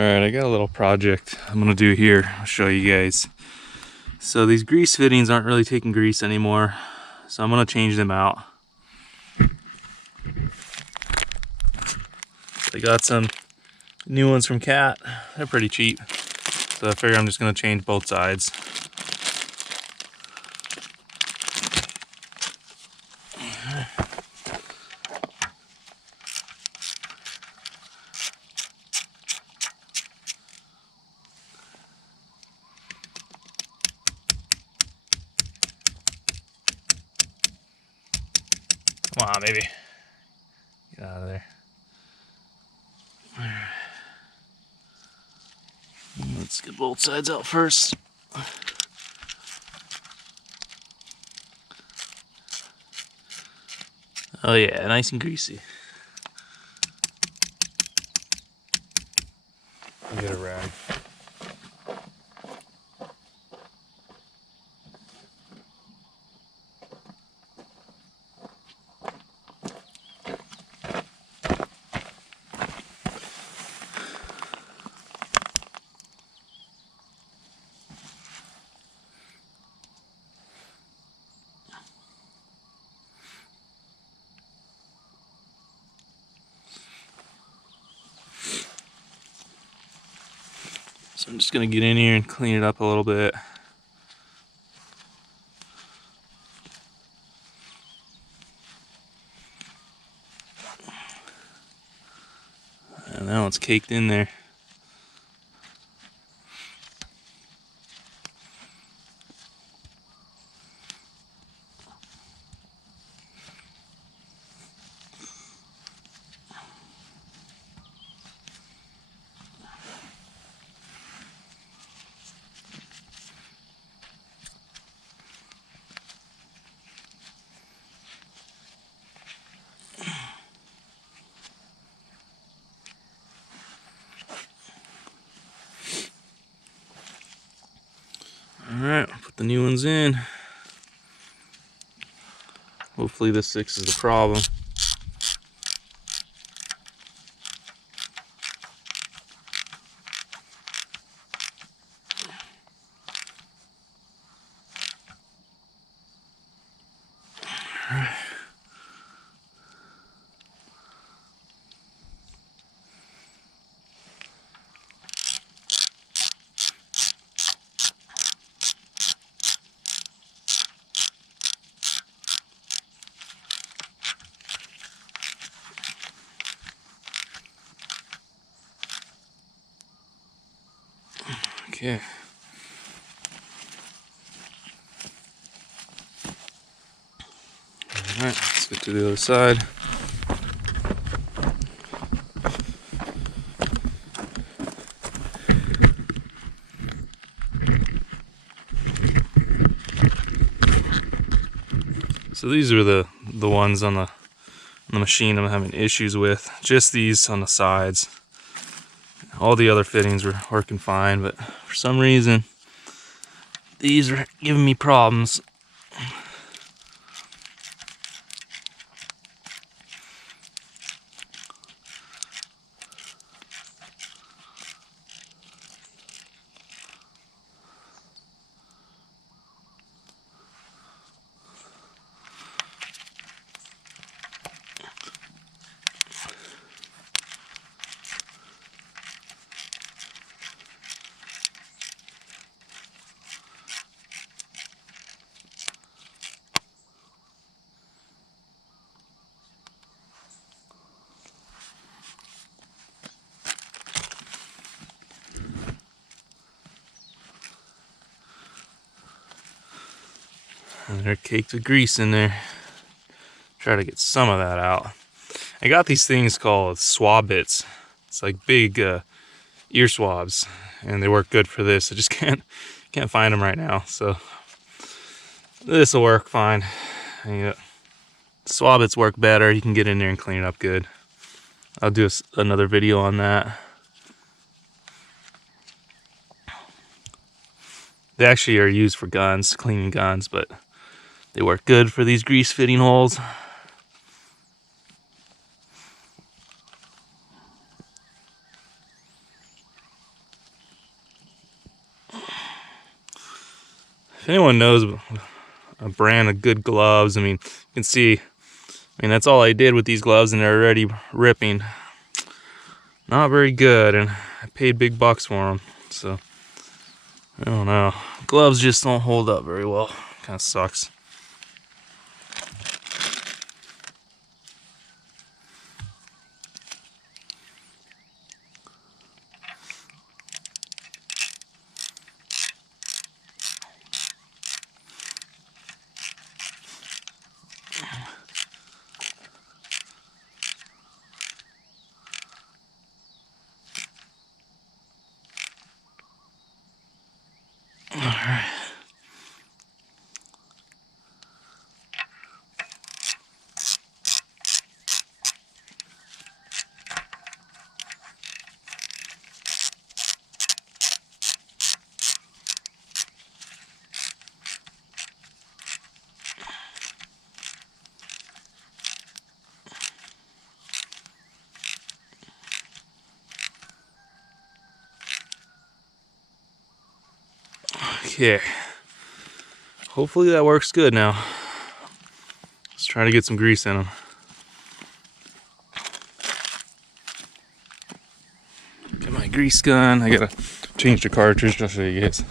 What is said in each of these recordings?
Alright, I got a little project I'm gonna do here. I'll show you guys. So these grease fittings aren't really taking grease anymore, so I'm gonna change them out. I got some new ones from Cat. They're pretty cheap, so I figure I'm just gonna change both sides. Come on, baby. Get out of there. Let's get both sides out first. Oh yeah, nice and greasy. I'll get a rag. So I'm just gonna get in here and clean it up a little bit. And now it's caked in there. Alright, put the new ones in. Hopefully this fixes the problem. Alright. Okay. Alright, let's get to the other side. So these are the ones on the machine I'm having issues with. Just these on the sides. All the other fittings were working fine, but for some reason these are giving me problems. And they're caked with grease in there. Try to get some of that out. I got these things called swab bits. It's like big ear swabs, and they work good for this. I just can't find them right now, so this will work fine. Yeah. Swab bits work better. You can get in there and clean it up good. I'll do another video on that. They actually are used for guns, cleaning guns, but they work good for these grease fitting holes. If anyone knows a brand of good gloves, I mean, you can see, I mean, that's all I did with these gloves and they're already ripping. Not very good, and I paid big bucks for them, so I don't know. Gloves just don't hold up very well. Kind of sucks. Alright. Okay. Hopefully that works good now. Let's try to get some grease in them. Get my grease gun. I gotta change the cartridge. I'll show you guys.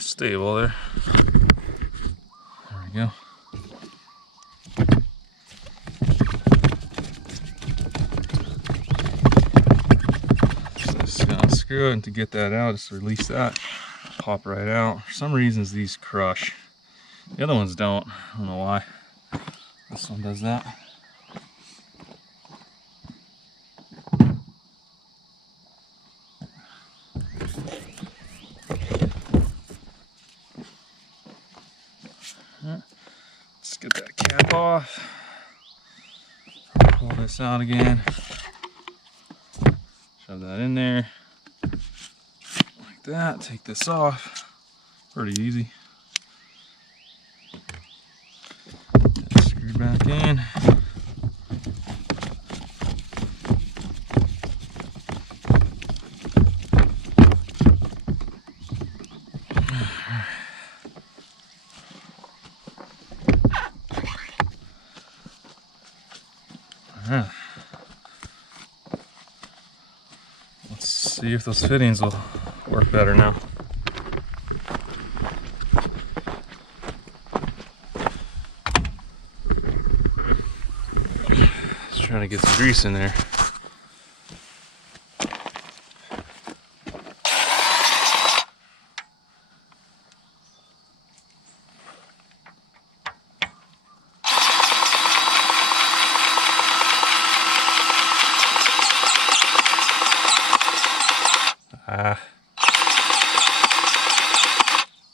Stable there. There we go. So just gonna screw it, and to get that out, just release that, pop right out. For some reasons these crush. The other ones don't. I don't know why. This one does that. Let's get that cap off. Pull this out again. Shove that in there. Like that. Take this off. Pretty easy. Screw back in. Let's see if those fittings will work better now. Just trying to get some grease in there.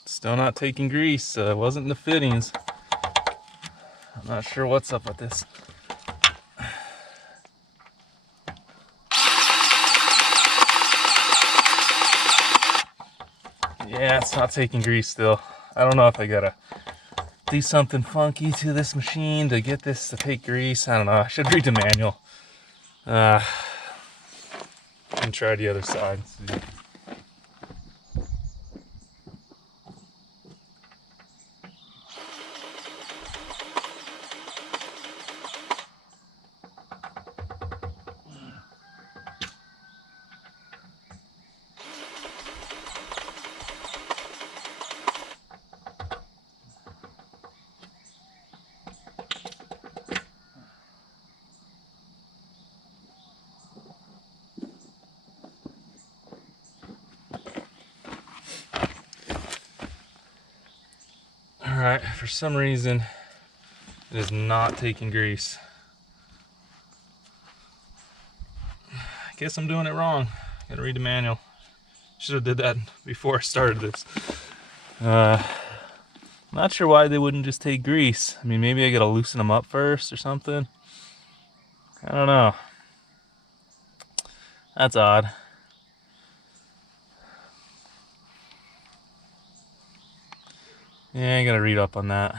Still not taking grease. It wasn't in the fittings. I'm not sure what's up with this. Yeah, it's not taking grease still. I don't know if I gotta do something funky to this machine to get this to take grease. I don't know. I should read the manual. And try the other side. See. Alright, for some reason it is not taking grease. guess I'm doing it wrong. Gotta read the manual. Should have did that before I started this. Not sure why they wouldn't just take grease. I mean, maybe I gotta loosen them up first or something. I don't know. That's odd. Yeah, I gotta read up on that.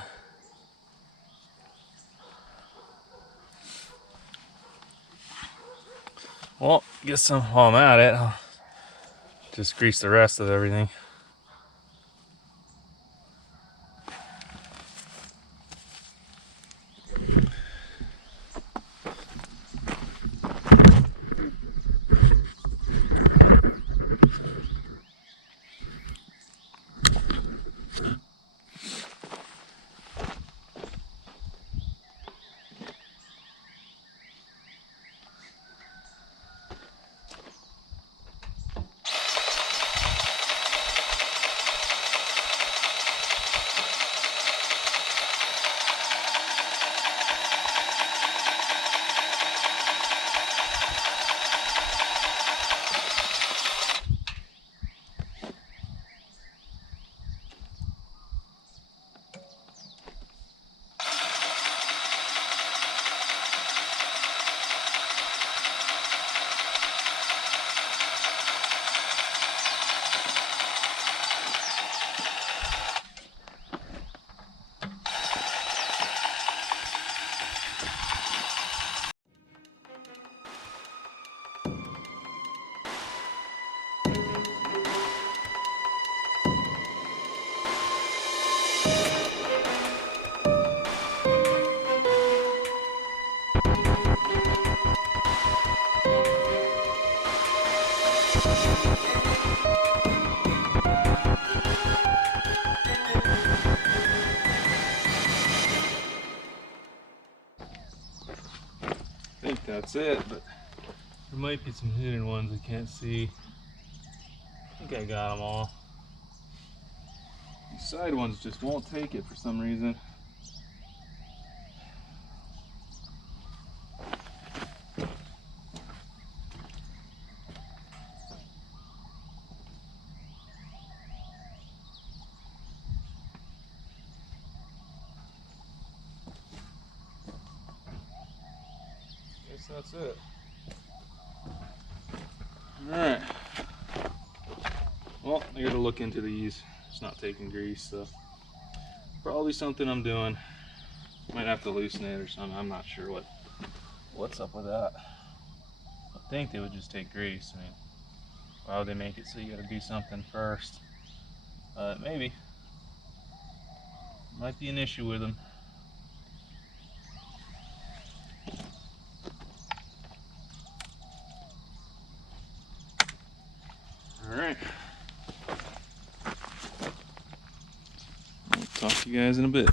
Well, guess while I'm at it, I'll just grease the rest of everything. I think that's it, but there might be some hidden ones I can't see. I think I got them all. These side ones just won't take it for some reason. Guess that's it. Alright. Well, I gotta look into these. It's not taking grease, so probably something I'm doing. Might have to loosen it or something. I'm not sure what's up with that. I think they would just take grease. I mean, why would they make it so you gotta do something first? Maybe. Might be an issue with them. Alright. I'll talk to you guys in a bit.